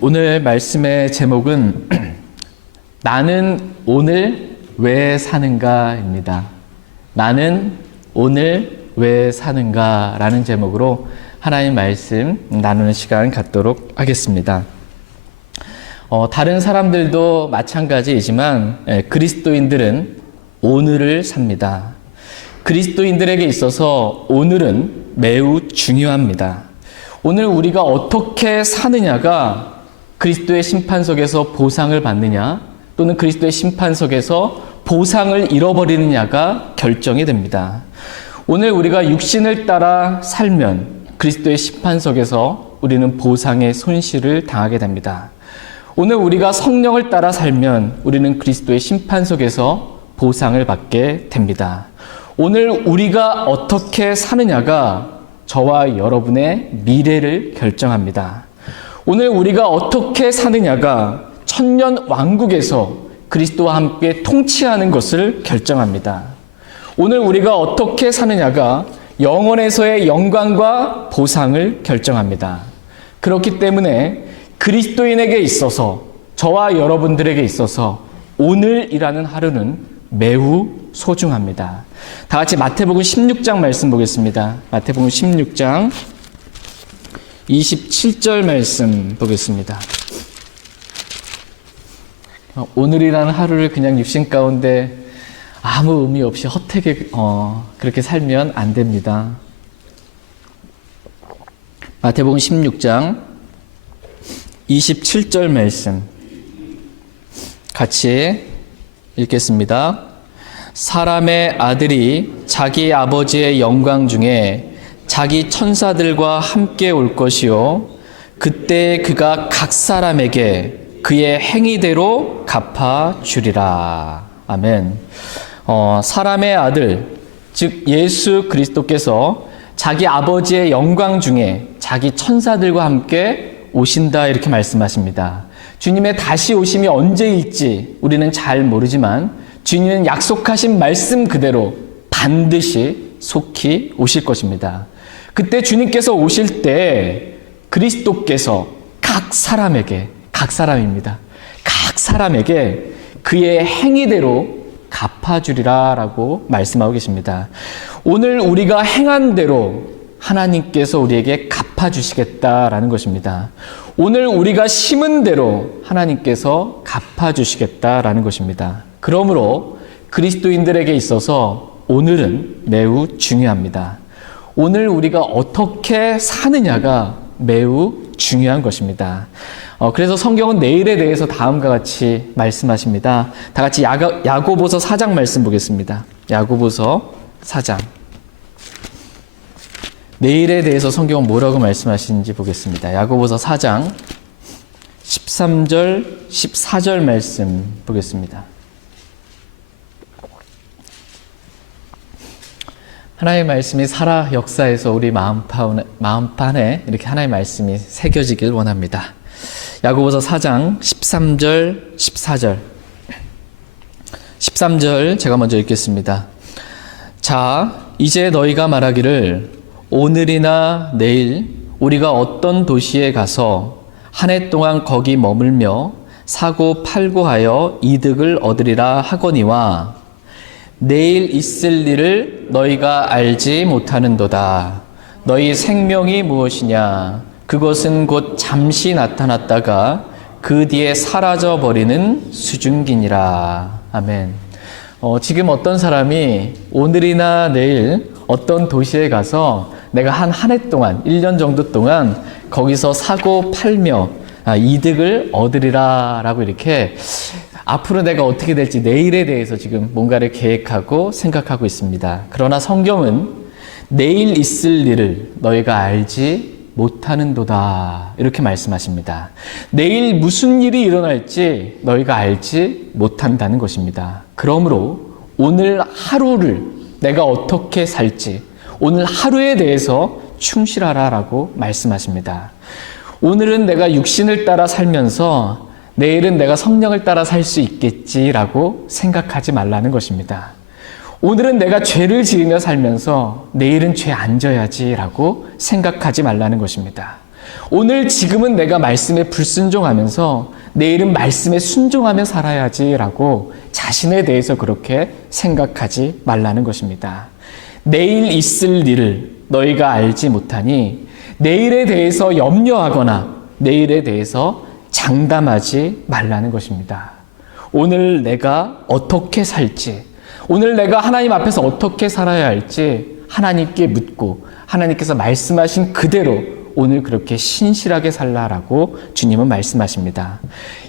오늘 말씀의 제목은 나는 오늘 왜 사는가입니다. 나는 오늘 왜 사는가 라는 제목으로 하나님 말씀 나누는 시간 갖도록 하겠습니다. 다른 사람들도 마찬가지이지만 그리스도인들은 오늘을 삽니다. 그리스도인들에게 있어서 오늘은 매우 중요합니다. 오늘 우리가 어떻게 사느냐가 그리스도의 심판석에서 보상을 받느냐 또는 그리스도의 심판석에서 보상을 잃어버리느냐가 결정이 됩니다. 오늘 우리가 육신을 따라 살면 그리스도의 심판석에서 우리는 보상의 손실을 당하게 됩니다. 오늘 우리가 성령을 따라 살면 우리는 그리스도의 심판석에서 보상을 받게 됩니다. 오늘 우리가 어떻게 사느냐가 저와 여러분의 미래를 결정합니다. 오늘 우리가 어떻게 사느냐가 천년 왕국에서 그리스도와 함께 통치하는 것을 결정합니다. 오늘 우리가 어떻게 사느냐가 영원에서의 영광과 보상을 결정합니다. 그렇기 때문에 그리스도인에게 있어서 저와 여러분들에게 있어서 오늘이라는 하루는 매우 소중합니다. 다 같이 마태복음 16장 말씀 보겠습니다. 마태복음 16장 27절 말씀 보겠습니다. 오늘이라는 하루를 그냥 육신 가운데 아무 의미 없이 허태게 그렇게 살면 안 됩니다. 마태복음 16장 27절 말씀 같이 읽겠습니다. 사람의 아들이 자기 아버지의 영광 중에 자기 천사들과 함께 올 것이요 그때 그가 각 사람에게 그의 행위대로 갚아 주리라. 아멘. 사람의 아들 즉 예수 그리스도께서 자기 아버지의 영광 중에 자기 천사들과 함께 오신다 이렇게 말씀하십니다. 주님의 다시 오심이 언제일지 우리는 잘 모르지만 주님은 약속하신 말씀 그대로 반드시 속히 오실 것입니다. 그때 주님께서 오실 때 그리스도께서 각 사람에게 그의 행위대로 갚아주리라 라고 말씀하고 계십니다. 오늘 우리가 행한 대로 하나님께서 우리에게 갚아주시겠다라는 것입니다. 오늘 우리가 심은 대로 하나님께서 갚아주시겠다라는 것입니다. 그러므로 그리스도인들에게 있어서 오늘은 매우 중요합니다. 오늘 우리가 어떻게 사느냐가 매우 중요한 것입니다. 그래서 성경은 내일에 대해서 다음과 같이 말씀하십니다. 다 같이 야고보서 4장 말씀 보겠습니다. 야고보서 4장. 내일에 대해서 성경은 뭐라고 말씀하시는지 보겠습니다. 야고보서 4장 13절, 14절 말씀 보겠습니다. 하나님의 말씀이 살아 역사에서 우리 마음판에 이렇게 하나님의 말씀이 새겨지길 원합니다. 야고보서 4장 13절, 14절. 13절 제가 먼저 읽겠습니다. 자, 이제 너희가 말하기를 오늘이나 내일 우리가 어떤 도시에 가서 한 해 동안 거기 머물며 사고 팔고 하여 이득을 얻으리라 하거니와 내일 있을 일을 너희가 알지 못하는도다. 너희 생명이 무엇이냐? 그것은 곧 잠시 나타났다가 그 뒤에 사라져 버리는 수증기니라. 아멘. 지금 어떤 사람이 오늘이나 내일 어떤 도시에 가서 내가 한 해 동안 1년 정도 동안 거기서 사고 팔며 이득을 얻으리라 라고 이렇게 앞으로 내가 어떻게 될지 내일에 대해서 지금 뭔가를 계획하고 생각하고 있습니다. 그러나 성경은 내일 있을 일을 너희가 알지 못하는도다 이렇게 말씀하십니다. 내일 무슨 일이 일어날지 너희가 알지 못한다는 것입니다. 그러므로 오늘 하루를 내가 어떻게 살지 오늘 하루에 대해서 충실하라라고 말씀하십니다. 오늘은 내가 육신을 따라 살면서 내일은 내가 성령을 따라 살 수 있겠지라고 생각하지 말라는 것입니다. 오늘은 내가 죄를 지으며 살면서 내일은 죄 안 져야지라고 생각하지 말라는 것입니다. 오늘 지금은 내가 말씀에 불순종하면서 내일은 말씀에 순종하며 살아야지라고 자신에 대해서 그렇게 생각하지 말라는 것입니다. 내일 있을 일을 너희가 알지 못하니 내일에 대해서 염려하거나 내일에 대해서 장담하지 말라는 것입니다. 오늘 내가 어떻게 살지, 오늘 내가 하나님 앞에서 어떻게 살아야 할지 하나님께 묻고 하나님께서 말씀하신 그대로 오늘 그렇게 신실하게 살라라고 주님은 말씀하십니다.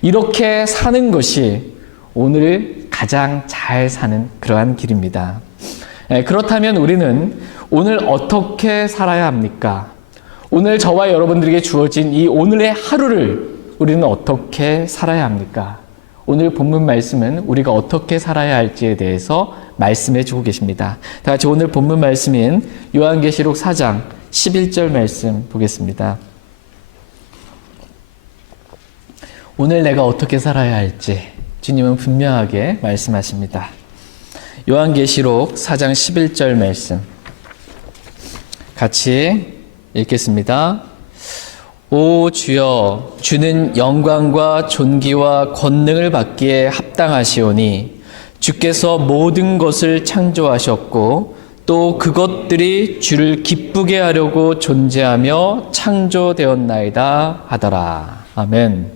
이렇게 사는 것이 오늘 가장 잘 사는 그러한 길입니다. 그렇다면 우리는 오늘 어떻게 살아야 합니까? 오늘 저와 여러분들에게 주어진 이 오늘의 하루를 우리는 어떻게 살아야 합니까? 오늘 본문 말씀은 우리가 어떻게 살아야 할지에 대해서 말씀해 주고 계십니다. 다 같이 오늘 본문 말씀인 요한계시록 4장 11절 말씀 보겠습니다. 오늘 내가 어떻게 살아야 할지 주님은 분명하게 말씀하십니다. 요한계시록 4장 11절 말씀 같이 읽겠습니다. 오 주여, 주는 영광과 존귀와 권능을 받기에 합당하시오니 주께서 모든 것을 창조하셨고 또 그것들이 주를 기쁘게 하려고 존재하며 창조되었나이다 하더라. 아멘.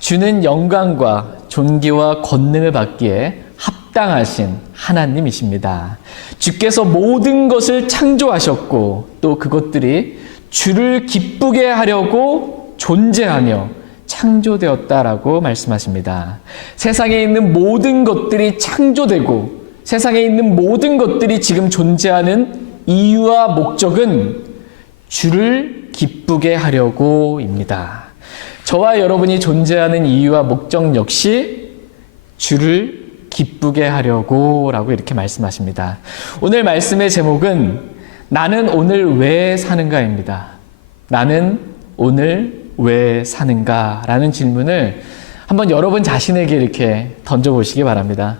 주는 영광과 존귀와 권능을 받기에 합당하신 하나님이십니다. 주께서 모든 것을 창조하셨고 또 그것들이 주를 기쁘게 하려고 존재하며 창조되었다라고 말씀하십니다. 세상에 있는 모든 것들이 창조되고 세상에 있는 모든 것들이 지금 존재하는 이유와 목적은 주를 기쁘게 하려고입니다. 저와 여러분이 존재하는 이유와 목적 역시 주를 기쁘게 하려고라고 이렇게 말씀하십니다. 오늘 말씀의 제목은 나는 오늘 왜 사는가입니다. 나는 오늘 왜 사는가라는 질문을 한번 여러분 자신에게 이렇게 던져보시기 바랍니다.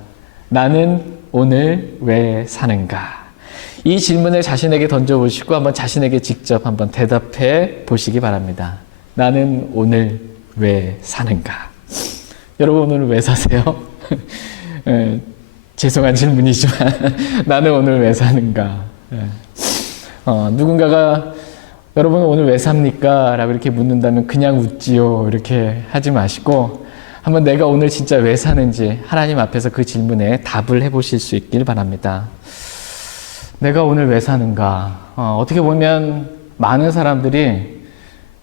나는 오늘 왜 사는가? 이 질문을 자신에게 던져보시고 한번 자신에게 직접 한번 대답해 보시기 바랍니다. 나는 오늘 왜 사는가? 여러분 오늘 왜 사세요? 죄송한 질문이지만 나는 오늘 왜 사는가? 누군가가 여러분 오늘 왜 삽니까? 라고 이렇게 묻는다면 그냥 웃지요. 이렇게 하지 마시고 한번 내가 오늘 진짜 왜 사는지 하나님 앞에서 그 질문에 답을 해보실 수 있길 바랍니다. 내가 오늘 왜 사는가? 어떻게 보면 많은 사람들이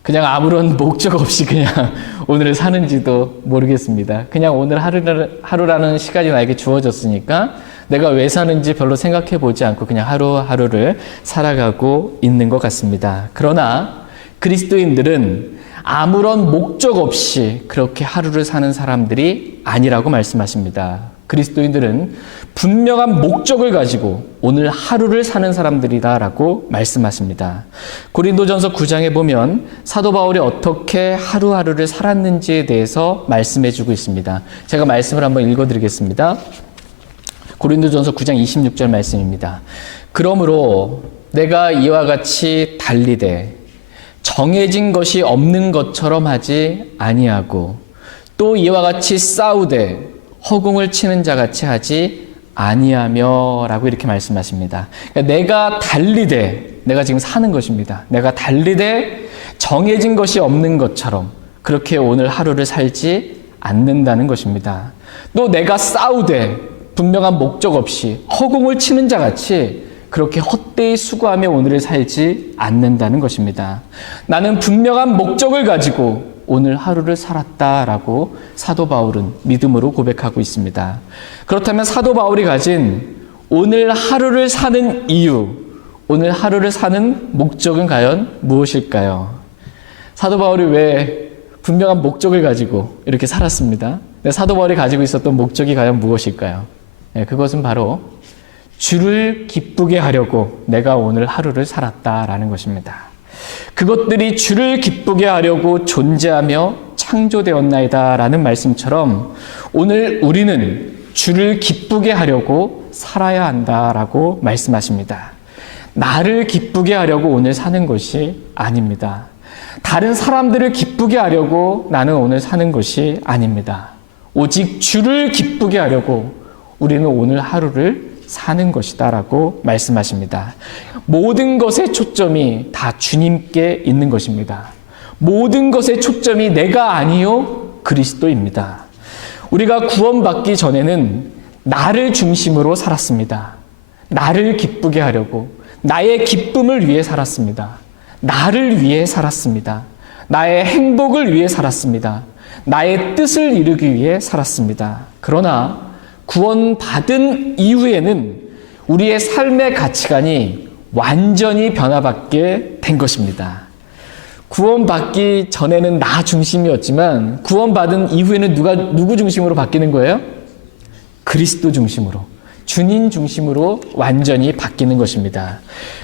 그냥 아무런 목적 없이 그냥 오늘을 사는지도 모르겠습니다. 그냥 오늘 하루라는 시간이 나에게 주어졌으니까 내가 왜 사는지 별로 생각해 보지 않고 그냥 하루하루를 살아가고 있는 것 같습니다. 그러나 그리스도인들은 아무런 목적 없이 그렇게 하루를 사는 사람들이 아니라고 말씀하십니다. 그리스도인들은 분명한 목적을 가지고 오늘 하루를 사는 사람들이다라고 말씀하십니다. 고린도전서 9장에 보면 사도 바울이 어떻게 하루하루를 살았는지에 대해서 말씀해주고 있습니다. 제가 말씀을 한번 읽어드리겠습니다. 고린도전서 9장 26절 말씀입니다. 그러므로 내가 이와 같이 달리되 정해진 것이 없는 것처럼 하지 아니하고 또 이와 같이 싸우되 허공을 치는 자 같이 하지 아니하며 라고 이렇게 말씀하십니다. 그러니까 내가 달리되 내가 지금 사는 것입니다. 내가 달리되 정해진 것이 없는 것처럼 그렇게 오늘 하루를 살지 않는다는 것입니다. 또 내가 싸우되 분명한 목적 없이 허공을 치는 자 같이 그렇게 헛되이 수고하며 오늘을 살지 않는다는 것입니다. 나는 분명한 목적을 가지고 오늘 하루를 살았다라고 사도 바울은 믿음으로 고백하고 있습니다. 그렇다면 사도 바울이 가진 오늘 하루를 사는 이유, 오늘 하루를 사는 목적은 과연 무엇일까요? 사도 바울이 왜 분명한 목적을 가지고 이렇게 살았습니다. 사도 바울이 가지고 있었던 목적이 과연 무엇일까요? 그것은 바로 주를 기쁘게 하려고 내가 오늘 하루를 살았다라는 것입니다. 그것들이 주를 기쁘게 하려고 존재하며 창조되었나이다라는 말씀처럼 오늘 우리는 주를 기쁘게 하려고 살아야 한다라고 말씀하십니다. 나를 기쁘게 하려고 오늘 사는 것이 아닙니다. 다른 사람들을 기쁘게 하려고 나는 오늘 사는 것이 아닙니다. 오직 주를 기쁘게 하려고 우리는 오늘 하루를 사는 것이다 라고 말씀하십니다. 모든 것의 초점이 다 주님께 있는 것입니다. 모든 것의 초점이 내가 아니요 그리스도입니다. 우리가 구원받기 전에는 나를 중심으로 살았습니다. 나를 기쁘게 하려고 나의 기쁨을 위해 살았습니다. 나를 위해 살았습니다. 나의 행복을 위해 살았습니다. 나의 뜻을 이루기 위해 살았습니다. 그러나 구원받은 이후에는 우리의 삶의 가치관이 완전히 변화받게 된 것입니다. 구원받기 전에는 나 중심이었지만 구원받은 이후에는 누구 중심으로 바뀌는 거예요? 그리스도 중심으로, 주님 중심으로 완전히 바뀌는 것입니다.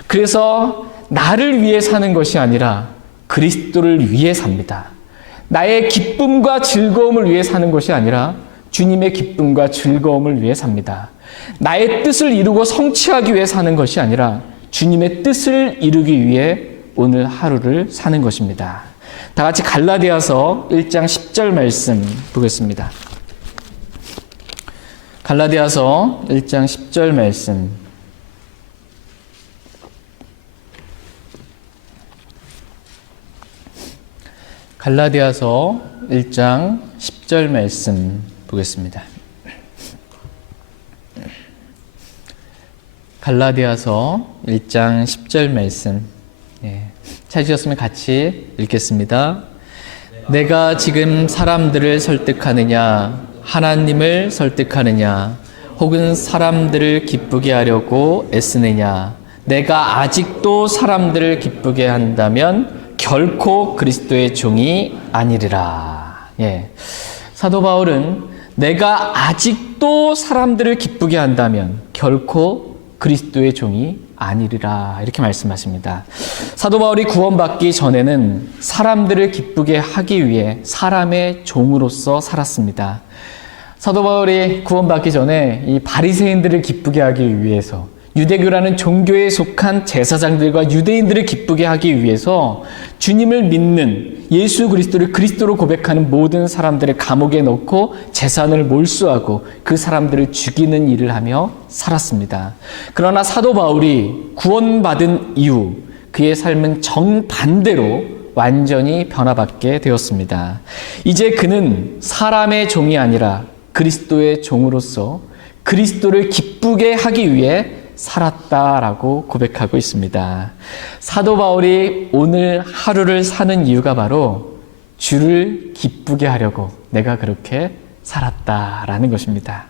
그래서 나를 위해 사는 것이 아니라 그리스도를 위해 삽니다. 나의 기쁨과 즐거움을 위해 사는 것이 아니라 주님의 기쁨과 즐거움을 위해 삽니다. 나의 뜻을 이루고 성취하기 위해 사는 것이 아니라 주님의 뜻을 이루기 위해 오늘 하루를 사는 것입니다. 다 같이 갈라디아서 1장 10절 말씀 보겠습니다. 갈라디아서 1장 10절 말씀. 갈라디아서 1장 10절 말씀 보겠습니다. 갈라디아서 1장 10절 말씀. 찾으셨으면 같이 읽겠습니다. 내가 지금 사람들을 설득하느냐, 하나님을 설득하느냐, 혹은 사람들을 기쁘게 하려고 애쓰느냐, 내가 아직도 사람들을 기쁘게 한다면 결코 그리스도의 종이 아니리라. 사도 바울은 내가 아직도 사람들을 기쁘게 한다면 결코 그리스도의 종이 아니리라 이렇게 말씀하십니다. 사도 바울이 구원받기 전에는 사람들을 기쁘게 하기 위해 사람의 종으로서 살았습니다. 사도 바울이 구원받기 전에 이 바리새인들을 기쁘게 하기 위해서, 유대교라는 종교에 속한 제사장들과 유대인들을 기쁘게 하기 위해서 주님을 믿는 예수 그리스도를 그리스도로 고백하는 모든 사람들을 감옥에 넣고 재산을 몰수하고 그 사람들을 죽이는 일을 하며 살았습니다. 그러나 사도 바울이 구원받은 이후 그의 삶은 정반대로 완전히 변화받게 되었습니다. 이제 그는 사람의 종이 아니라 그리스도의 종으로서 그리스도를 기쁘게 하기 위해 살았다라고 고백하고 있습니다. 사도 바울이 오늘 하루를 사는 이유가 바로 주를 기쁘게 하려고 내가 그렇게 살았다라는 것입니다.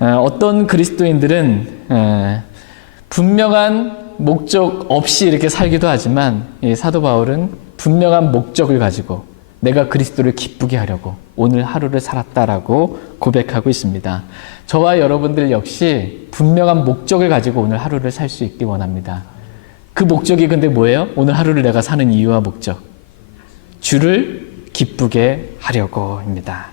어떤 그리스도인들은 분명한 목적 없이 이렇게 살기도 하지만 사도 바울은 분명한 목적을 가지고 내가 그리스도를 기쁘게 하려고 오늘 하루를 살았다라고 고백하고 있습니다. 저와 여러분들 역시 분명한 목적을 가지고 오늘 하루를 살 수 있기 원합니다. 그 목적이 근데 뭐예요? 오늘 하루를 내가 사는 이유와 목적. 주를 기쁘게 하려고입니다.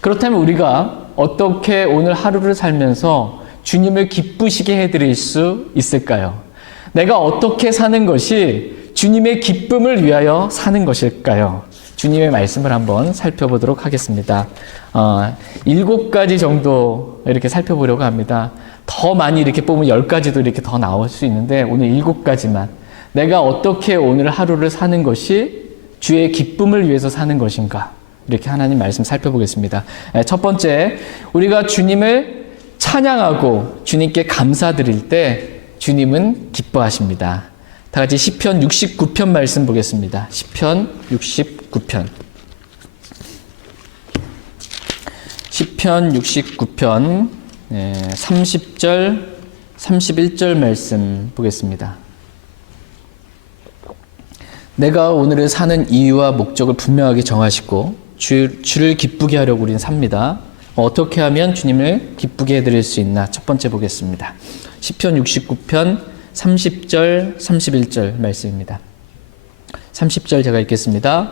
그렇다면 우리가 어떻게 오늘 하루를 살면서 주님을 기쁘시게 해드릴 수 있을까요? 내가 어떻게 사는 것이 주님의 기쁨을 위하여 사는 것일까요? 주님의 말씀을 한번 살펴보도록 하겠습니다. 7가지 정도 이렇게 살펴보려고 합니다. 더 많이 이렇게 보면 10가지도 이렇게 더 나올 수 있는데 오늘 7가지만 내가 어떻게 오늘 하루를 사는 것이 주의 기쁨을 위해서 사는 것인가 이렇게 하나님 말씀 살펴보겠습니다. 첫 번째, 우리가 주님을 찬양하고 주님께 감사드릴 때 주님은 기뻐하십니다. 다 같이 시편 69편 말씀 보겠습니다. 시편 69편. 시편 69편 30절, 31절 말씀 보겠습니다. 내가 오늘을 사는 이유와 목적을 분명하게 정하시고 주를 기쁘게 하려고 우리는 삽니다. 어떻게 하면 주님을 기쁘게 해드릴 수 있나? 첫 번째 보겠습니다. 시편 69편 30절, 31절 말씀입니다. 30절 제가 읽겠습니다.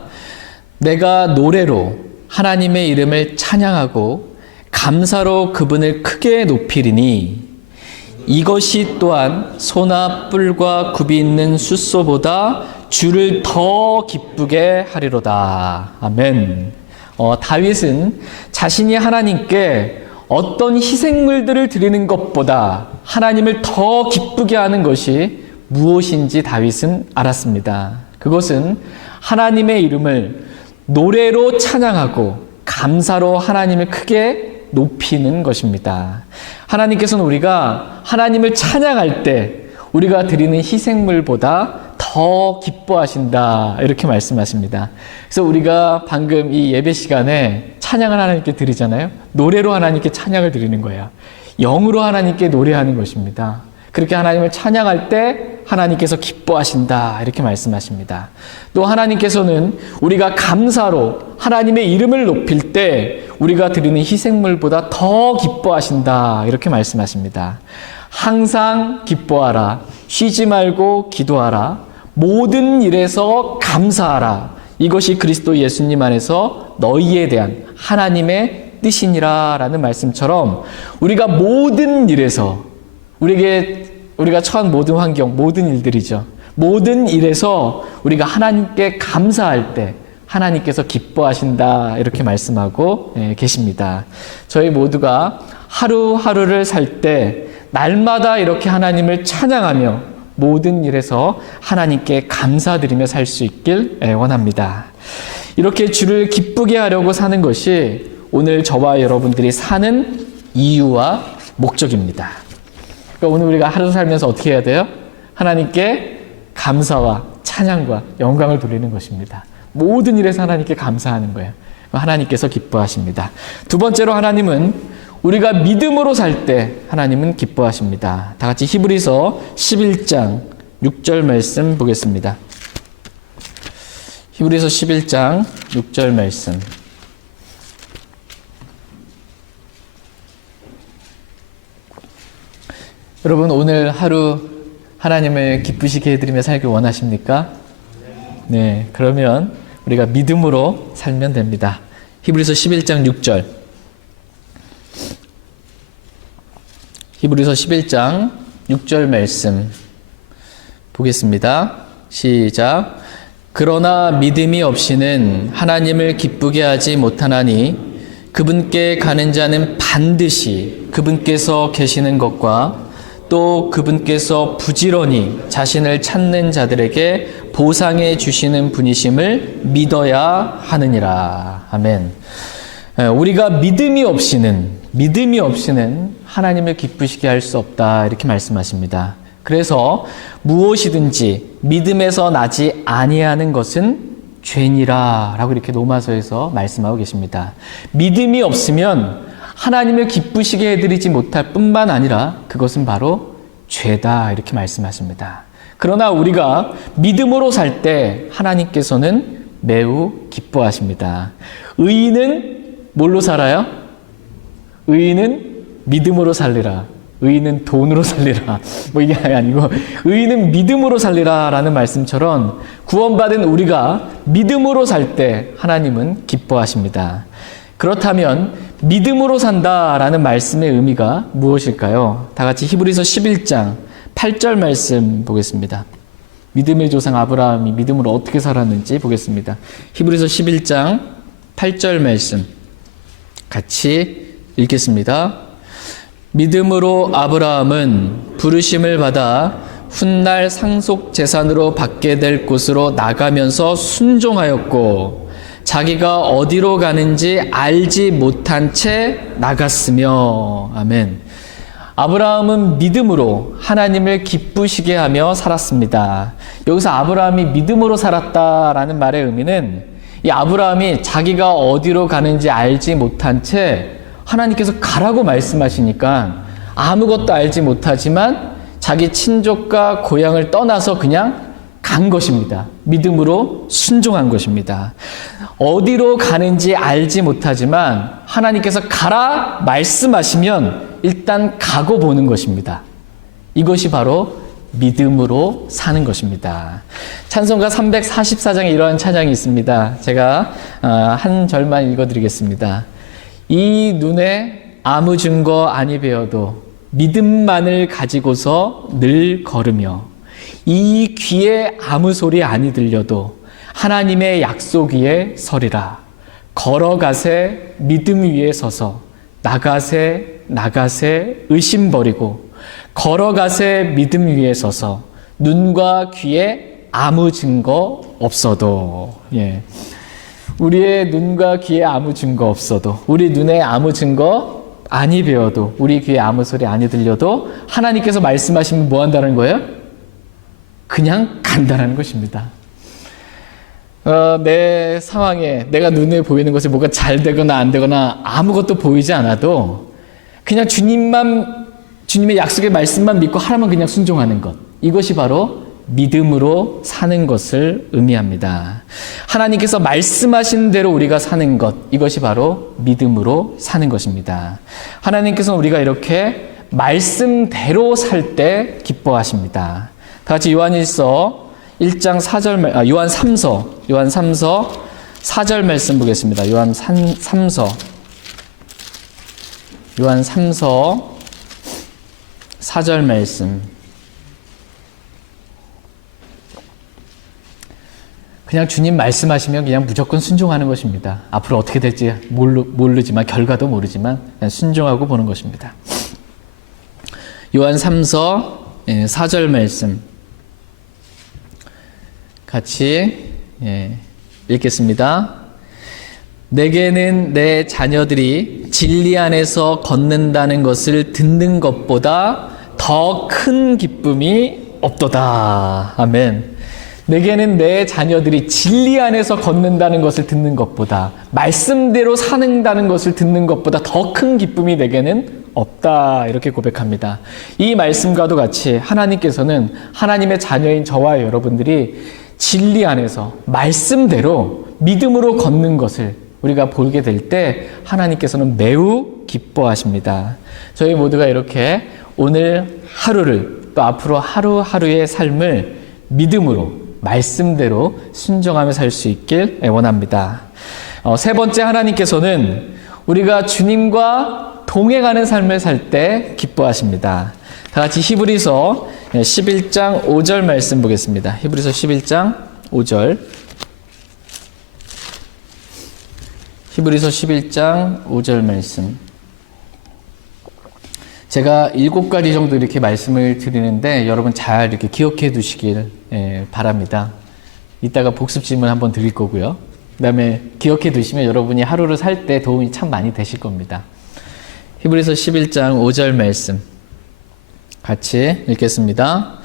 내가 노래로 하나님의 이름을 찬양하고 감사로 그분을 크게 높이리니 이것이 또한 소나 뿔과 굽이 있는 숫소보다 주를 더 기쁘게 하리로다. 아멘. 다윗은 자신이 하나님께 어떤 희생물들을 드리는 것보다 하나님을 더 기쁘게 하는 것이 무엇인지 다윗은 알았습니다. 그것은 하나님의 이름을 노래로 찬양하고 감사로 하나님을 크게 높이는 것입니다. 하나님께서는 우리가 하나님을 찬양할 때 우리가 드리는 희생물보다 더 기뻐하신다, 이렇게 말씀하십니다. 그래서 우리가 방금 이 예배 시간에 찬양을 하나님께 드리잖아요. 노래로 하나님께 찬양을 드리는 거예요. 영으로 하나님께 노래하는 것입니다. 그렇게 하나님을 찬양할 때 하나님께서 기뻐하신다, 이렇게 말씀하십니다. 또 하나님께서는 우리가 감사로 하나님의 이름을 높일 때 우리가 드리는 희생물보다 더 기뻐하신다, 이렇게 말씀하십니다. 항상 기뻐하라, 쉬지 말고 기도하라, 모든 일에서 감사하라. 이것이 그리스도 예수님 안에서 너희에 대한 하나님의 뜻이니라 라는 말씀처럼 우리가 모든 일에서 우리가 처한 모든 환경, 모든 일들이죠. 모든 일에서 우리가 하나님께 감사할 때 하나님께서 기뻐하신다, 이렇게 말씀하고 계십니다. 저희 모두가 하루하루를 살 때 날마다 이렇게 하나님을 찬양하며 모든 일에서 하나님께 감사드리며 살 수 있길 원합니다. 이렇게 주를 기쁘게 하려고 사는 것이 오늘 저와 여러분들이 사는 이유와 목적입니다. 그러니까 오늘 우리가 하루 살면서 어떻게 해야 돼요? 하나님께 감사와 찬양과 영광을 돌리는 것입니다. 모든 일에서 하나님께 감사하는 거예요. 하나님께서 기뻐하십니다. 두 번째로 하나님은 우리가 믿음으로 살 때 하나님은 기뻐하십니다. 다 같이 히브리서 11장 6절 말씀 보겠습니다. 히브리서 11장 6절 말씀. 여러분, 오늘 하루 하나님을 기쁘시게 해드리며 살길 원하십니까? 네, 그러면 우리가 믿음으로 살면 됩니다. 히브리서 11장 6절. 히브리서 11장 6절 말씀 보겠습니다. 시작. 그러나 믿음이 없이는 하나님을 기쁘게 하지 못하나니 그분께 가는 자는 반드시 그분께서 계시는 것과 또 그분께서 부지런히 자신을 찾는 자들에게 보상해 주시는 분이심을 믿어야 하느니라. 아멘. 우리가 믿음이 없이는 하나님을 기쁘시게 할 수 없다, 이렇게 말씀하십니다. 그래서 무엇이든지 믿음에서 나지 아니하는 것은 죄니라 라고 이렇게 로마서에서 말씀하고 계십니다. 믿음이 없으면 하나님을 기쁘시게 해드리지 못할 뿐만 아니라 그것은 바로 죄다, 이렇게 말씀하십니다. 그러나 우리가 믿음으로 살 때 하나님께서는 매우 기뻐하십니다. 의인은 뭘로 살아요? 의인은 믿음으로 살리라. 의인은 돈으로 살리라. 이게 아니고 의인은 믿음으로 살리라 라는 말씀처럼 구원받은 우리가 믿음으로 살 때 하나님은 기뻐하십니다. 그렇다면 믿음으로 산다라는 말씀의 의미가 무엇일까요? 다 같이 히브리서 11장 8절 말씀 보겠습니다. 믿음의 조상 아브라함이 믿음으로 어떻게 살았는지 보겠습니다. 히브리서 11장 8절 말씀 같이 읽겠습니다. 믿음으로 아브라함은 부르심을 받아 훗날 상속 재산으로 받게 될 곳으로 나가면서 순종하였고 자기가 어디로 가는지 알지 못한 채 나갔으며. 아멘. 아브라함은 믿음으로 하나님을 기쁘시게 하며 살았습니다. 여기서 아브라함이 믿음으로 살았다라는 말의 의미는 이 아브라함이 자기가 어디로 가는지 알지 못한 채 하나님께서 가라고 말씀하시니까 아무것도 알지 못하지만 자기 친족과 고향을 떠나서 그냥 간 것입니다. 믿음으로 순종한 것입니다. 어디로 가는지 알지 못하지만 하나님께서 가라 말씀하시면 일단 가고 보는 것입니다. 이것이 바로 믿음으로 사는 것입니다. 찬송가 344장에 이러한 찬양이 있습니다. 제가 한 절만 읽어드리겠습니다. 이 눈에 아무 증거 아니 배어도 믿음만을 가지고서 늘 걸으며 이 귀에 아무 소리 아니 들려도 하나님의 약속 위에 서리라. 걸어가세 믿음 위에 서서 나가세 의심 버리고 걸어가세 믿음 위에 서서 눈과 귀에 아무 증거 없어도 우리의 눈과 귀에 아무 증거 없어도 우리 눈에 아무 증거 아니 배워도 우리 귀에 아무 소리 아니 들려도 하나님께서 말씀하시면 뭐 한다는 거예요? 그냥 간다는 것입니다. 내 상황에 내가 눈에 보이는 것이 뭐가 잘 되거나 안 되거나 아무것도 보이지 않아도 그냥 주님의 약속의 말씀만 믿고 하나만 그냥 순종하는 것, 이것이 바로 믿음으로 사는 것을 의미합니다. 하나님께서 말씀하신 대로 우리가 사는 것, 이것이 바로 믿음으로 사는 것입니다. 하나님께서는 우리가 이렇게 말씀대로 살 때 기뻐하십니다. 다 같이 요한일서 1장 4절, 요한 3서 4절 말씀 보겠습니다. 요한 3서 4절 말씀. 그냥 주님 말씀하시면 그냥 무조건 순종하는 것입니다. 앞으로 어떻게 될지 모르지만, 결과도 모르지만 그냥 순종하고 보는 것입니다. 요한 3서 4절 말씀 같이 읽겠습니다. 내게는 내 자녀들이 진리 안에서 걷는다는 것을 듣는 것보다 더 큰 기쁨이 없도다. 아멘. 내게는 내 자녀들이 진리 안에서 걷는다는 것을 듣는 것보다, 말씀대로 사는다는 것을 듣는 것보다 더 큰 기쁨이 내게는 없다. 이렇게 고백합니다. 이 말씀과도 같이 하나님께서는 하나님의 자녀인 저와 여러분들이 진리 안에서 말씀대로 믿음으로 걷는 것을 우리가 보게 될 때 하나님께서는 매우 기뻐하십니다. 저희 모두가 이렇게 오늘 하루를, 또 앞으로 하루하루의 삶을 믿음으로 말씀대로 순종하며 살 수 있길 원합니다. 세 번째, 하나님께서는 우리가 주님과 동행하는 삶을 살 때 기뻐하십니다. 다 같이 히브리서 11장 5절 말씀 보겠습니다. 히브리서 11장 5절. 히브리서 11장 5절 말씀. 제가 7가지 정도 이렇게 말씀을 드리는데 여러분 잘 이렇게 기억해 두시길 바랍니다. 이따가 복습 질문 한번 드릴 거고요. 그 다음에 기억해 두시면 여러분이 하루를 살 때 도움이 참 많이 되실 겁니다. 히브리서 11장 5절 말씀 같이 읽겠습니다.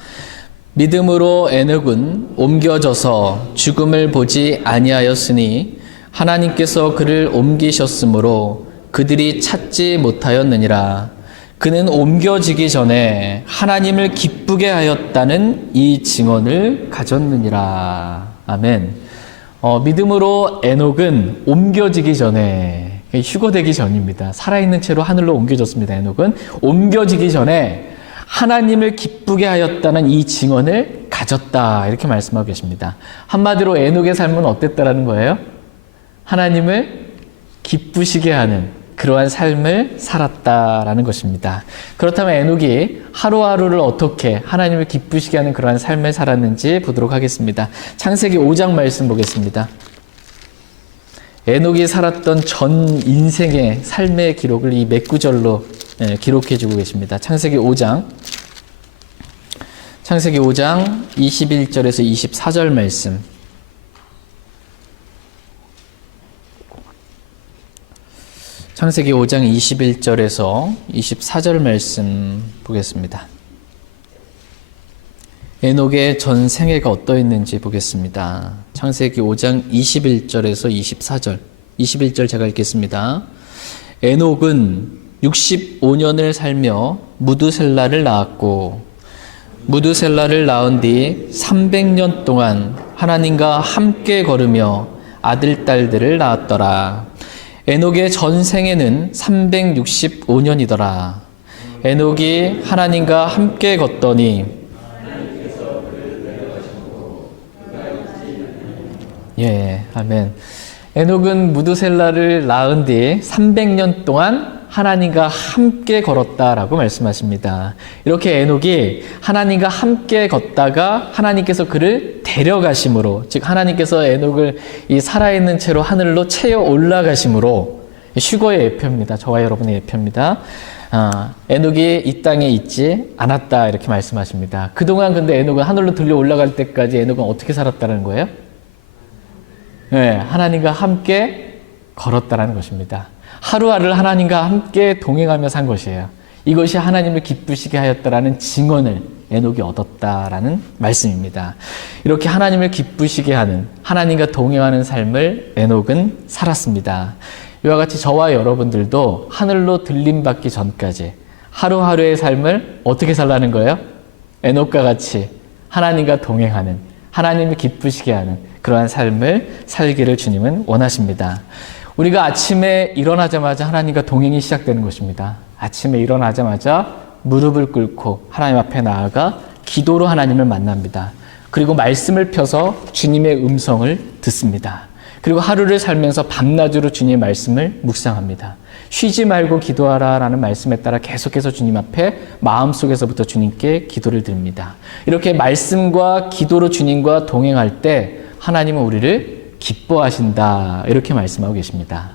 믿음으로 에녹은 옮겨져서 죽음을 보지 아니하였으니 하나님께서 그를 옮기셨으므로 그들이 찾지 못하였느니라. 그는 옮겨지기 전에 하나님을 기쁘게 하였다는 이 증언을 가졌느니라. 아멘. 믿음으로 에녹은 옮겨지기 전에, 휴거되기 전입니다. 살아있는 채로 하늘로 옮겨졌습니다. 에녹은 옮겨지기 전에 하나님을 기쁘게 하였다는 이 증언을 가졌다. 이렇게 말씀하고 계십니다. 한마디로 에녹의 삶은 어땠다라는 거예요? 하나님을 기쁘시게 하는 그러한 삶을 살았다라는 것입니다. 그렇다면 에녹이 하루하루를 어떻게 하나님을 기쁘시게 하는 그러한 삶을 살았는지 보도록 하겠습니다. 창세기 5장 말씀 보겠습니다. 에녹이 살았던 전 인생의 삶의 기록을 이 몇 구절로 기록해주고 계십니다. 창세기 5장 21절에서 24절 말씀. 창세기 5장 21절에서 24절 말씀 보겠습니다. 에녹의 전 생애가 어떠했는지 보겠습니다. 창세기 5장 21절에서 24절. 21절 제가 읽겠습니다. 에녹은 65년을 살며 무두셀라를 낳았고 무두셀라를 낳은 뒤 300년 동안 하나님과 함께 걸으며 아들, 딸들을 낳았더라. 에녹의 전 생애는 365년이더라. 에녹이 하나님과 함께 걷더니 아멘. 에녹은 무두셀라를 낳은 뒤 300년 동안 하나님과 함께 걸었다라고 말씀하십니다. 이렇게 에녹이 하나님과 함께 걷다가 하나님께서 그를 데려가심으로, 즉 하나님께서 에녹을 이 살아있는 채로 하늘로 채워 올라가심으로, 휴거의 예표입니다. 저와 여러분의 예표입니다. 에녹이 이 땅에 있지 않았다 이렇게 말씀하십니다. 그동안 근데 에녹은 하늘로 들려 올라갈 때까지 에녹은 어떻게 살았다는 거예요? 네, 하나님과 함께 걸었다라는 것입니다. 하루하루를 하나님과 함께 동행하며 산 것이에요. 이것이 하나님을 기쁘시게 하였다라는 증언을 에녹이 얻었다라는 말씀입니다. 이렇게 하나님을 기쁘시게 하는, 하나님과 동행하는 삶을 에녹은 살았습니다. 이와 같이 저와 여러분들도 하늘로 들림받기 전까지 하루하루의 삶을 어떻게 살라는 거예요? 에녹과 같이 하나님과 동행하는, 하나님을 기쁘시게 하는 그러한 삶을 살기를 주님은 원하십니다. 우리가 아침에 일어나자마자 하나님과 동행이 시작되는 것입니다. 아침에 일어나자마자 무릎을 꿇고 하나님 앞에 나아가 기도로 하나님을 만납니다. 그리고 말씀을 펴서 주님의 음성을 듣습니다. 그리고 하루를 살면서 밤낮으로 주님의 말씀을 묵상합니다. 쉬지 말고 기도하라 라는 말씀에 따라 계속해서 주님 앞에 마음속에서부터 주님께 기도를 드립니다. 이렇게 말씀과 기도로 주님과 동행할 때 하나님은 우리를 기뻐하신다 이렇게 말씀하고 계십니다.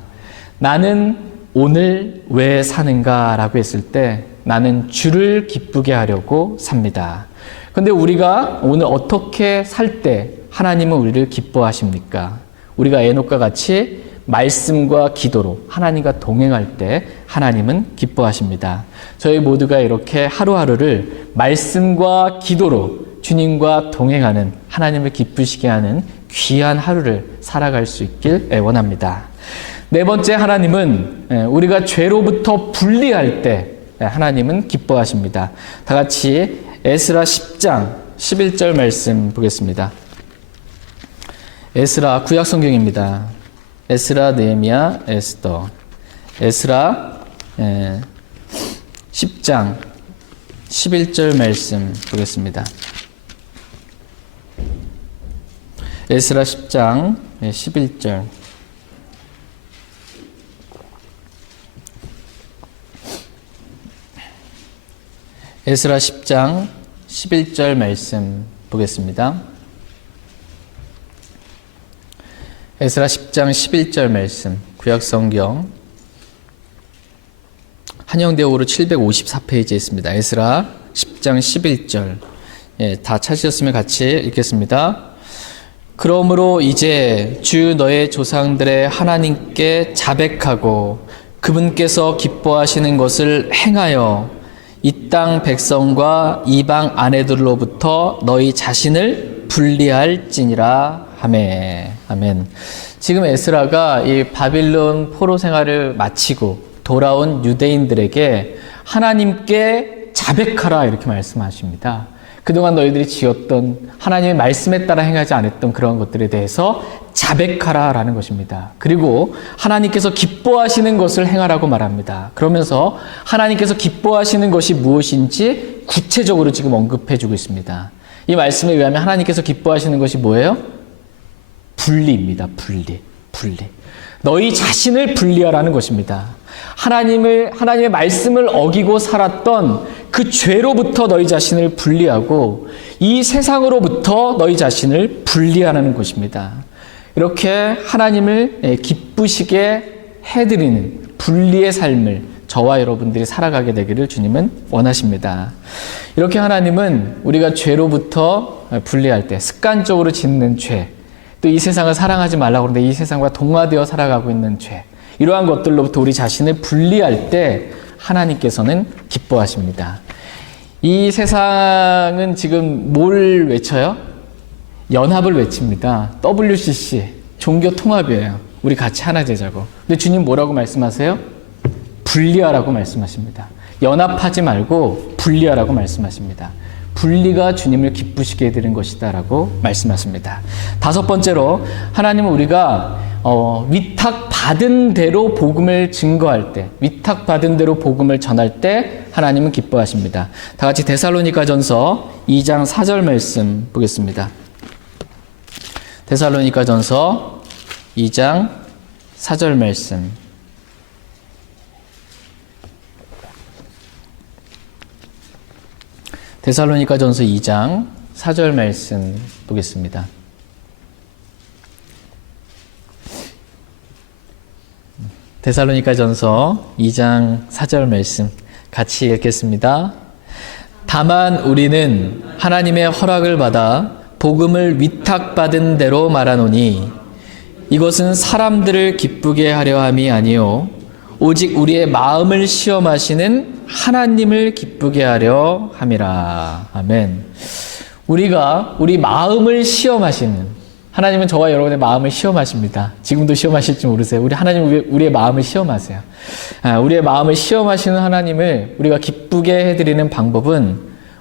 나는 오늘 왜 사는가 라고 했을 때 나는 주를 기쁘게 하려고 삽니다. 그런데 우리가 오늘 어떻게 살 때 하나님은 우리를 기뻐하십니까? 우리가 에녹과 같이 말씀과 기도로 하나님과 동행할 때 하나님은 기뻐하십니다. 저희 모두가 이렇게 하루하루를 말씀과 기도로 주님과 동행하는, 하나님을 기쁘시게 하는 귀한 하루를 살아갈 수 있길 원합니다. 네 번째, 하나님은 우리가 죄로부터 분리할 때 하나님은 기뻐하십니다. 다 같이 에스라 10장 11절 말씀 보겠습니다. 에스라 구약 성경입니다. 에스라, 느헤미야, 에스더. 에스라 10장 11절 말씀 보겠습니다. 에스라 10장 11절. 에스라 10장 11절 말씀 보겠습니다. 에스라 10장 11절 말씀, 구약성경 한영대오로 754페이지에 있습니다. 에스라 10장 11절. 다 찾으셨으면 같이 읽겠습니다. 그러므로 이제 주 너의 조상들의 하나님께 자백하고 그분께서 기뻐하시는 것을 행하여 이 땅 백성과 이방 아내들로부터 너희 자신을 분리할지니라. 아멘. 지금 에스라가 이 바빌론 포로 생활을 마치고 돌아온 유대인들에게 하나님께 자백하라 이렇게 말씀하십니다. 그동안 너희들이 지었던 하나님의 말씀에 따라 행하지 않았던 그런 것들에 대해서 자백하라라는 것입니다. 그리고 하나님께서 기뻐하시는 것을 행하라고 말합니다. 그러면서 하나님께서 기뻐하시는 것이 무엇인지 구체적으로 지금 언급해주고 있습니다. 이 말씀에 의하면 하나님께서 기뻐하시는 것이 뭐예요? 분리입니다. 분리. 너희 자신을 분리하라는 것입니다. 하나님의 말씀을 어기고 살았던 그 죄로부터 너희 자신을 분리하고 이 세상으로부터 너희 자신을 분리하라는 것입니다. 이렇게 하나님을 기쁘시게 해드리는 분리의 삶을 저와 여러분들이 살아가게 되기를 주님은 원하십니다. 이렇게 하나님은 우리가 죄로부터 분리할 때 습관적으로 짓는 죄, 또 이 세상을 사랑하지 말라고 그러는데 이 세상과 동화되어 살아가고 있는 죄, 이러한 것들로부터 우리 자신을 분리할 때 하나님께서는 기뻐하십니다. 이 세상은 지금 뭘 외쳐요? 연합을 외칩니다. WCC, 종교 통합이에요. 우리 같이 하나 되자고. 근데 주님 뭐라고 말씀하세요? 분리하라고 말씀하십니다. 연합하지 말고 분리하라고 말씀하십니다. 분리가 주님을 기쁘시게 해드리는 것이다 라고 말씀하십니다. 다섯 번째로, 하나님은 우리가 위탁받은 대로 복음을 증거할 때, 위탁받은 대로 복음을 전할 때 하나님은 기뻐하십니다. 다 같이 데살로니가전서 2장 4절 말씀 보겠습니다. 데살로니가전서 2장 4절 말씀. 데살로니가전서 2장 4절 말씀 보겠습니다. 데살로니가전서 2장 4절 말씀 같이 읽겠습니다. 다만 우리는 하나님의 허락을 받아 복음을 위탁받은 대로 말하노니 이것은 사람들을 기쁘게 하려 함이 아니요 오직 우리의 마음을 시험하시는 하나님을 기쁘게 하려 함이라. 아멘. 우리가 우리 마음을 시험하시는, 하나님은 저와 여러분의 마음을 시험하십니다. 지금도 시험하실지 모르세요. 하나님은 우리의 마음을 시험하세요. 우리의 마음을 시험하시는 하나님을 우리가 기쁘게 해드리는 방법은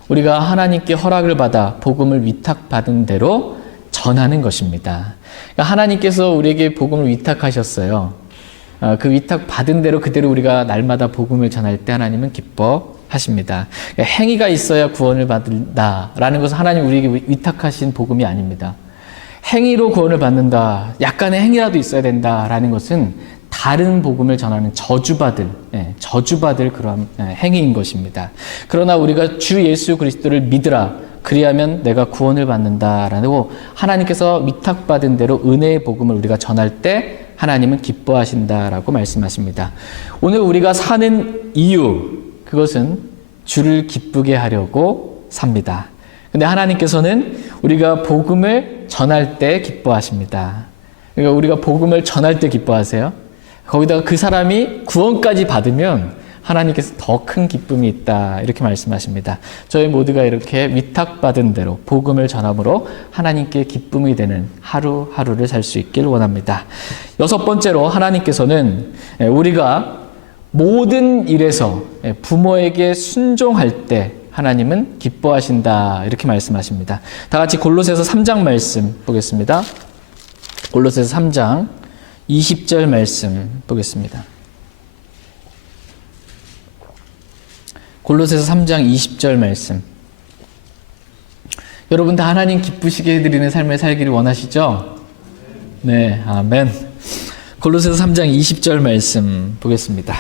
우리가 하나님께 허락을 받아 복음을 위탁받은 대로 전하는 것입니다. 그러니까 하나님께서 우리에게 복음을 위탁하셨어요. 그 위탁받은 대로 그대로 우리가 날마다 복음을 전할 때 하나님은 기뻐하십니다. 그러니까 행위가 있어야 구원을 받는다라는 것은 하나님 우리에게 위탁하신 복음이 아닙니다. 행위로 구원을 받는다, 약간의 행위라도 있어야 된다라는 것은 다른 복음을 전하는 저주받을 그런 행위인 것입니다. 그러나 우리가 주 예수 그리스도를 믿으라, 그리하면 내가 구원을 받는다라고 하나님께서 위탁받은 대로 은혜의 복음을 우리가 전할 때 하나님은 기뻐하신다라고 말씀하십니다. 오늘 우리가 사는 이유, 그것은 주를 기쁘게 하려고 삽니다. 근데 하나님께서는 우리가 복음을 전할 때 기뻐하십니다. 그러니까 우리가 복음을 전할 때 기뻐하세요. 거기다가 그 사람이 구원까지 받으면 하나님께서 더 큰 기쁨이 있다, 이렇게 말씀하십니다. 저희 모두가 이렇게 위탁받은 대로 복음을 전함으로 하나님께 기쁨이 되는 하루하루를 살 수 있길 원합니다. 6번째로 하나님께서는 우리가 모든 일에서 부모에게 순종할 때 하나님은 기뻐하신다, 이렇게 말씀하십니다. 다 같이 골로새서 3장 말씀 보겠습니다. 골로새서 3장 20절 말씀 보겠습니다. 골로새서 3장 20절 말씀. 여러분 다 하나님 기쁘시게 해드리는 삶을 살기를 원하시죠? 네, 아멘. 골로새서 3장 20절 말씀 보겠습니다.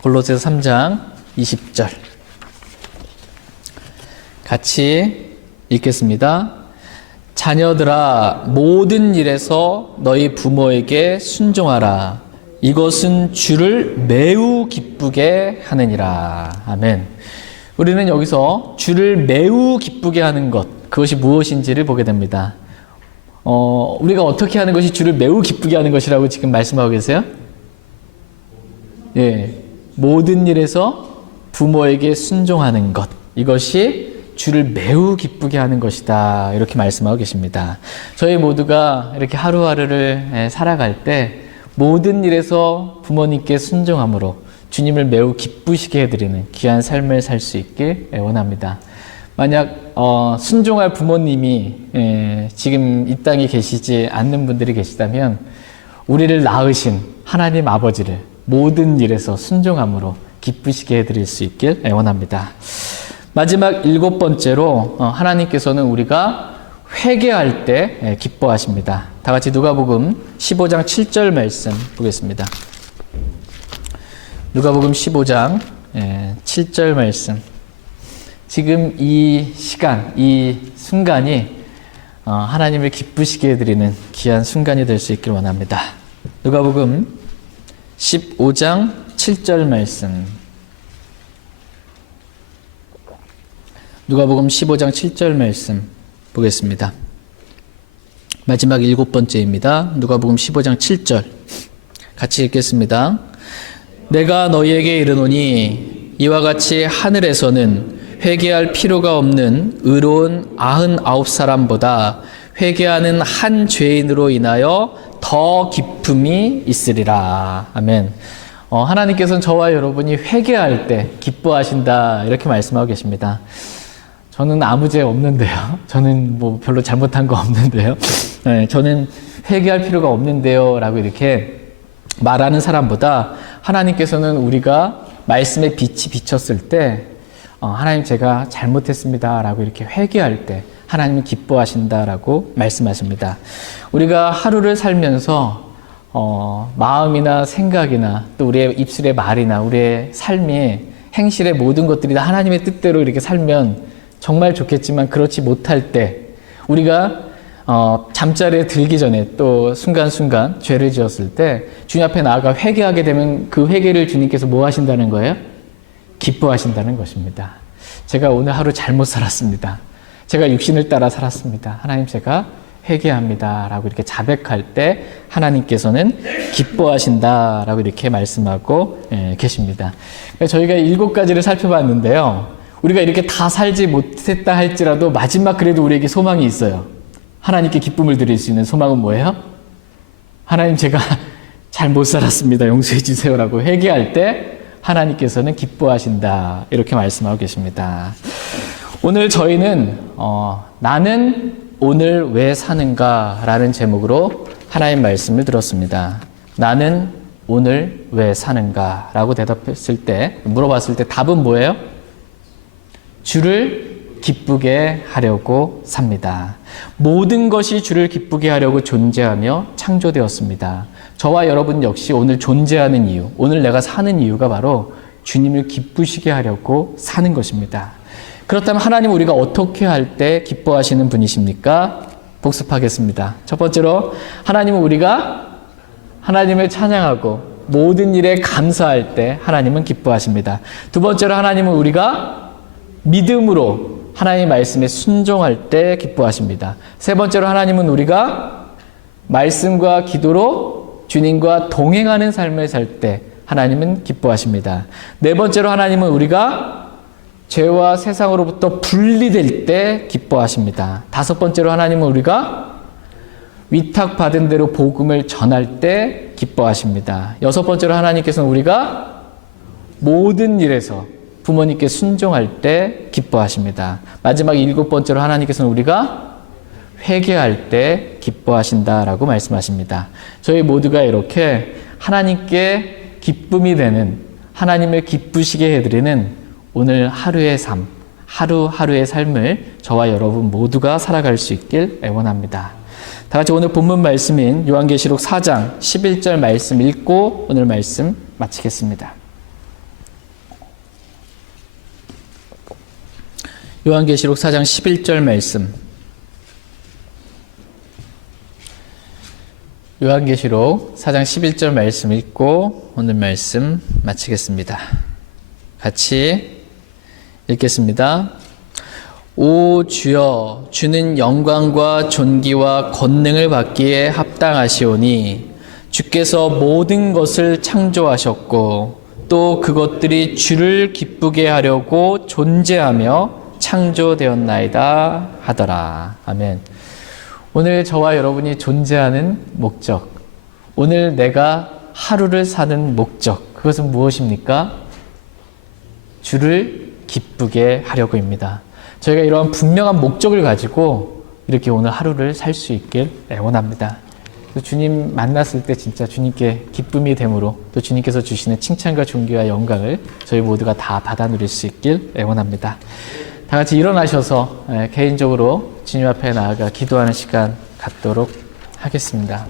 골로새서 3장 20절. 같이 읽겠습니다. 자녀들아, 모든 일에서 너희 부모에게 순종하라. 이것은 주를 매우 기쁘게 하느니라. 아멘. 우리는 여기서 주를 매우 기쁘게 하는 것, 그것이 무엇인지를 보게 됩니다. 우리가 어떻게 하는 것이 주를 매우 기쁘게 하는 것이라고 지금 말씀하고 계세요? 예, 모든 일에서 부모에게 순종하는 것, 이것이 주를 매우 기쁘게 하는 것이다, 이렇게 말씀하고 계십니다. 저희 모두가 이렇게 하루하루를 살아갈 때 모든 일에서 부모님께 순종함으로 주님을 매우 기쁘시게 해드리는 귀한 삶을 살 수 있길 원합니다. 만약 순종할 부모님이 지금 이 땅에 계시지 않는 분들이 계시다면 우리를 낳으신 하나님 아버지를 모든 일에서 순종함으로 기쁘시게 해드릴 수 있길 원합니다. 마지막 7번째로 하나님께서는 우리가 회개할 때 기뻐하십니다. 다 같이 누가복음 15장 7절 말씀 보겠습니다. 누가복음 15장 7절 말씀. 지금 이 시간, 이 순간이 하나님을 기쁘시게 해드리는 귀한 순간이 될 수 있길 원합니다. 누가복음 15장 7절 말씀. 누가복음 15장 7절 말씀 보겠습니다. 마지막 7번째입니다. 누가복음 15장 7절 같이 읽겠습니다. 내가 너희에게 이르노니 이와 같이 하늘에서는 회개할 필요가 없는 의로운 99사람보다 회개하는 한 죄인으로 인하여 더 기쁨이 있으리라. 아멘. 하나님께서는 저와 여러분이 회개할 때 기뻐하신다, 이렇게 말씀하고 계십니다. 저는 아무 죄 없는데요. 저는 뭐 별로 잘못한 거 없는데요. 네, 저는 회개할 필요가 없는데요, 라고 이렇게 말하는 사람보다 하나님께서는 우리가 말씀에 빛이 비쳤을 때 하나님 제가 잘못했습니다, 라고 이렇게 회개할 때 하나님은 기뻐하신다라고 말씀하십니다. 우리가 하루를 살면서 마음이나 생각이나 또 우리의 입술의 말이나 우리의 삶의 행실의 모든 것들이 다 하나님의 뜻대로 이렇게 살면 정말 좋겠지만 그렇지 못할 때 우리가 잠자리에 들기 전에 또 순간순간 죄를 지었을 때 주님 앞에 나아가 회개하게 되면 그 회개를 주님께서 뭐 하신다는 거예요? 기뻐하신다는 것입니다. 제가 오늘 하루 잘못 살았습니다. 제가 육신을 따라 살았습니다. 하나님 제가 회개합니다. 라고 이렇게 자백할 때 하나님께서는 기뻐하신다. 라고 이렇게 말씀하고 계십니다. 저희가 7가지를 살펴봤는데요. 우리가 이렇게 다 살지 못했다 할지라도 마지막 그래도 우리에게 소망이 있어요. 하나님께 기쁨을 드릴 수 있는 소망은 뭐예요? 하나님 제가 잘 못 살았습니다. 용서해 주세요라고 회개할 때 하나님께서는 기뻐하신다. 이렇게 말씀하고 계십니다. 오늘 저희는 나는 오늘 왜 사는가 라는 제목으로 하나님 말씀을 들었습니다. 나는 오늘 왜 사는가 라고 대답했을 때 물어봤을 때 답은 뭐예요? 주를 기쁘게 하려고 삽니다. 모든 것이 주를 기쁘게 하려고 존재하며 창조되었습니다. 저와 여러분 역시 오늘 존재하는 이유, 오늘 내가 사는 이유가 바로 주님을 기쁘시게 하려고 사는 것입니다. 그렇다면 하나님 우리가 어떻게 할 때 기뻐하시는 분이십니까? 복습하겠습니다. 첫 번째로 하나님은 우리가 하나님을 찬양하고 모든 일에 감사할 때 하나님은 기뻐하십니다. 두 번째로 하나님은 우리가 믿음으로 하나님의 말씀에 순종할 때 기뻐하십니다. 세 번째로 하나님은 우리가 말씀과 기도로 주님과 동행하는 삶을 살 때 하나님은 기뻐하십니다. 네 번째로 하나님은 우리가 죄와 세상으로부터 분리될 때 기뻐하십니다. 다섯 번째로 하나님은 우리가 위탁받은 대로 복음을 전할 때 기뻐하십니다. 여섯 번째로 하나님께서는 우리가 모든 일에서 부모님께 순종할 때 기뻐하십니다. 마지막 일곱 번째로 하나님께서는 우리가 회개할 때 기뻐하신다라고 말씀하십니다. 저희 모두가 이렇게 하나님께 기쁨이 되는, 하나님을 기쁘시게 해드리는 오늘 하루의 삶, 하루하루의 삶을 저와 여러분 모두가 살아갈 수 있길 애원합니다. 다 같이 오늘 본문 말씀인 요한계시록 4장 11절 말씀 읽고 오늘 말씀 마치겠습니다. 요한계시록 4장 11절 말씀. 요한계시록 4장 11절 말씀 읽고 오늘 말씀 마치겠습니다. 같이 읽겠습니다. 오 주여, 주는 영광과 존귀와 권능을 받기에 합당하시오니 주께서 모든 것을 창조하셨고 또 그것들이 주를 기쁘게 하려고 존재하며 창조되었나이다 하더라. 아멘. 오늘 저와 여러분이 존재하는 목적, 오늘 내가 하루를 사는 목적, 그것은 무엇입니까? 주를 기쁘게 하려고입니다. 저희가 이러한 분명한 목적을 가지고 이렇게 오늘 하루를 살 수 있길 애원합니다. 주님 만났을 때 진짜 주님께 기쁨이 되므로 또 주님께서 주시는 칭찬과 존귀와 영광을 저희 모두가 다 받아 누릴 수 있길 애원합니다. 다 같이 일어나셔서 개인적으로 주님 앞에 나아가 기도하는 시간 갖도록 하겠습니다.